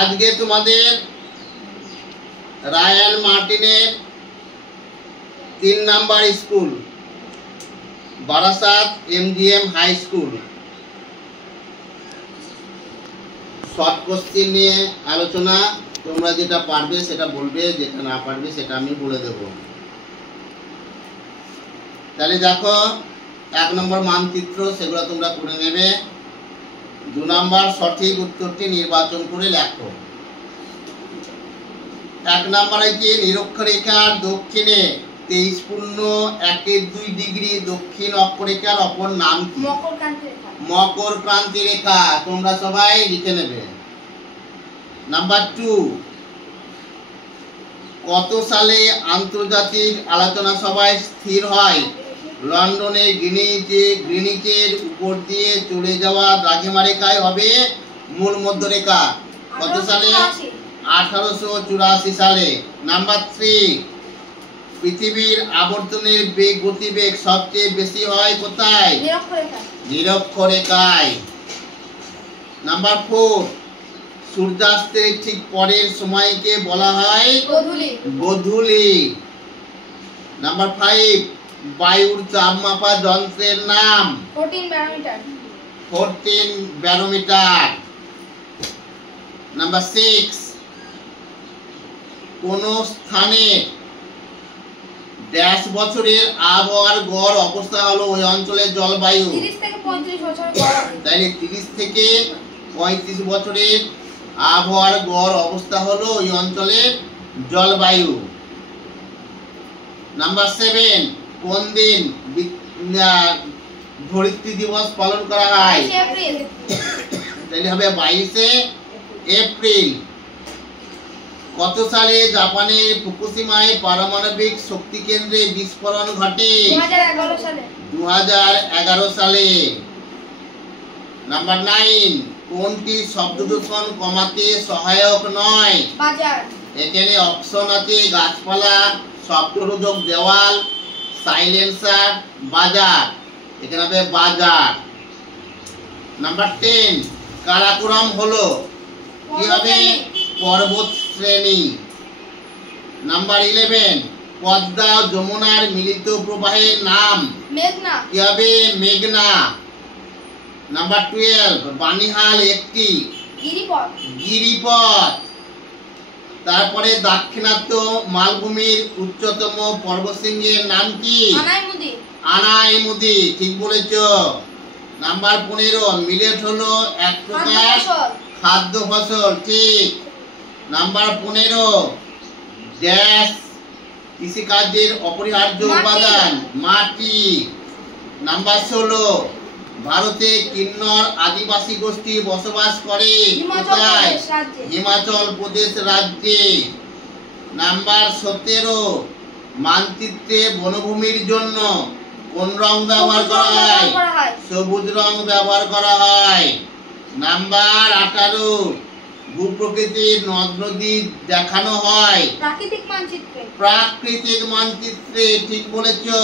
আজকে তোমাদের রায়ান মার্টিনের 3 number school Barasat MGM high school short question নিয়ে আলোচনা। তোমরা যেটা পারবে সেটা বলবে, যেটা না পারবে সেটা আমি বলে দেব। তাহলে দেখো 1 নম্বর মানচিত্র, সেগুলো তোমরা করে নেবে। 2 নম্বর সঠিক উত্তরটি নির্বাচন করে লেখো। 1 নম্বরে কি নিরক্ষরেখার দক্ষিণে 23.12 ডিগ্রি দক্ষিণ অক্ষরেখার অপর নাম কি? মকর ক্রান্তি রেখা। তোমরা সবাই লিখে নেবে। নাম্বার 2, কত সালে আন্তর্জাতিক আলোচনা সভায় স্থির হয় লন্ডনে গ্রিনিচের উপর দিয়ে চলে যাওয়া দ্রাঘিমা রেখায় হবে মূল মধ্যরেখা? কত সালে? 1884 সালে। নাম্বার 3, পৃথিবীর আবর্তনের গতিবেগ সবচেয়ে বেশি হয় কোথায়? নিরক্ষরেখায়। নাম্বার 4, সূর্যাস্তের ঠিক পরের সময়কে বলা হয় গোধূলি। নাম্বার 5, বায়ুর চাপ মাপা যন্ত্রের নাম? 14 ব্যারোমিটার। নাম্বার 6, কোন স্থানে ড্যাশ বছরের আবহাওয়ার গড় অবস্থা হলো ওই অঞ্চলের জলবায়ু? 30 থেকে 35 বছর। তাইলে 30 থেকে 35 বছরের আবহাওয়ার গড় অবস্থা হলো ওই অঞ্চলের জলবায়ু। নাম্বার 7, কোন দিন ধরিত্রী দিবস পালন করা হয়? তাহলে হবে 22শে এপ্রিল। কত সালে জাপানের ফুকুশিমায় পারমাণবিক শক্তি কেন্দ্রে বিস্ফোরণ ঘটে? 2011 সালে। নাম্বার 9, কোনটি শব্দ দূষণ কমাতে সহায়ক নয়? এখানে অপশন আছে গাছপালা, শব্দরোধক দেওয়াল, সাইলেন্সার, বাজার। এখানে হবে বাজার। নাম্বার 10, কারাকোরাম হলো কি হবে? পর্বত শ্রেণী। নাম্বার 11, পদ্মা ও যমুনার মিলিত প্রবাহের নাম? মেঘনা। কি হবে? মেঘনা। নাম্বার 12, বানিহাল একটি গিরিপথ। তারপরে দাক্ষিণাত্য মালভূমির উচ্চতম পর্বতশৃঙ্গের নাম কি? আনাইমুদি। ঠিক বলেছো। নাম্বার 15, মিলেট হলো এক প্রকার খাদ্য ফসল। ঠিক। নাম্বার 15, গ্যাস কৃষিকার্যের অপরিহার্য উপাদান? মাটি। নাম্বার 16, ভারতে কিন্নর আদিবাসী গোষ্ঠী বসবাস করে কোথায়? হিমাচল প্রদেশ রাজ্যে। নাম্বার 17, মানচিত্রে বনভূমির জন্য কোন রং ব্যবহার করা হয়? সবুজ রং ব্যবহার করা হয়। নাম্বার 18, ভূপ্রকৃতির নদ নদী দেখানো হয় প্রাকৃতিক মানচিত্রে। ঠিক বলেছো।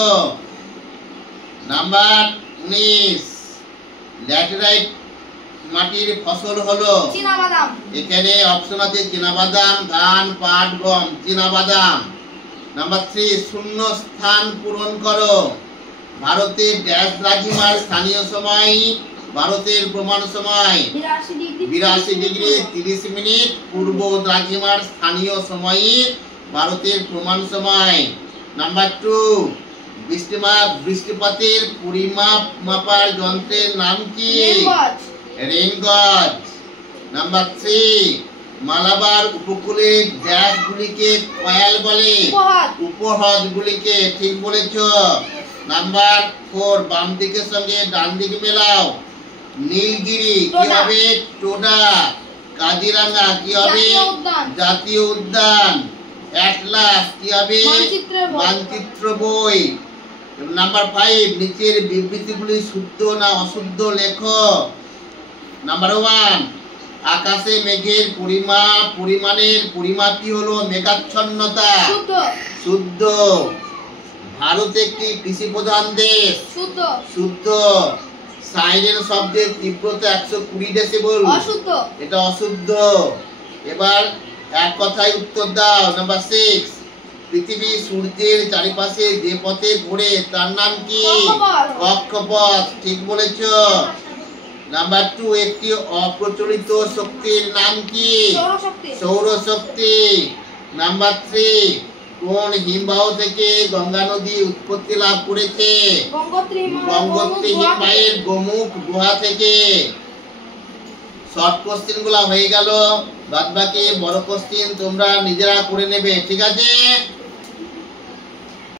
নাম্বার 19, ল্যাটেরাইট মাটির ফসল হলো? এখানে অপশন আছে চীনাবাদাম, ধান, পাট, গম। চীনাবাদাম। নাম্বার 3, শূন্য স্থান পূরণ করো। ভারতের ড্যাশ দ্রাঘিমার স্থানীয় সময়? ভারতের প্রমাণ সময় 82 ডিগ্রি 30 মিনিট পূর্ব দ্রাঘিমার স্থানীয় সময় ভারতের প্রমাণ সময়। নাম্বার 2, বৃষ্টিপাতের পরিমাপ মাপার যন্ত্রের নাম কি? রেইন গজ। নাম্বার 3, মালাবার উপকূলের ড্যাশগুলিকে কয়াল বলে? উপহ্রদগুলিকে। ঠিক বলেছো। নাম্বার 4, বাম দিকের সঙ্গে ডান দিক মেলাও। নীলগিরি কি হবে? টোডা। কাজিরাঙ্গা কি হবে? জাতীয় উদ্যান। অ্যাটলাস কি হবে? মানচিত্র বই। নাম্বার 5, নিচের বিবৃতিগুলি শুদ্ধ না অশুদ্ধ লেখো। নাম্বার 1, আকাশে মেঘের পরিমাণের পরিমাপই হলো মেঘাচ্ছন্নতা। শুদ্ধ। ভারত একটি কৃষি প্রধান দেশ। শুদ্ধ। সাইরেন শব্দের তীব্রতা 120 ডেসিবেল। এটা অশুদ্ধ। এবার এক কথায় উত্তর দাও। নাম্বার 6, পৃথিবী সূর্যের চারিপাশে যে পথে ঘোরে তার নাম কি? কক্ষপথ। কক্ষপথ, ঠিক বলেছো। নাম্বার 2, একটি অপ্রচলিত শক্তির নাম কি? সৌরশক্তি। সৌরশক্তি। নাম্বার 3, কোন হিমবাহ থেকে গঙ্গা নদী উৎপত্তি লাভ করেছে? গঙ্গোত্রী হিমবাহের গোমুখ গুহা থেকে। শর্ট কোশ্চেন গুলা হয়ে গেল, বাদ বাকি বড় কোশ্চেন তোমরা নিজেরা করে নেবে, ঠিক আছে?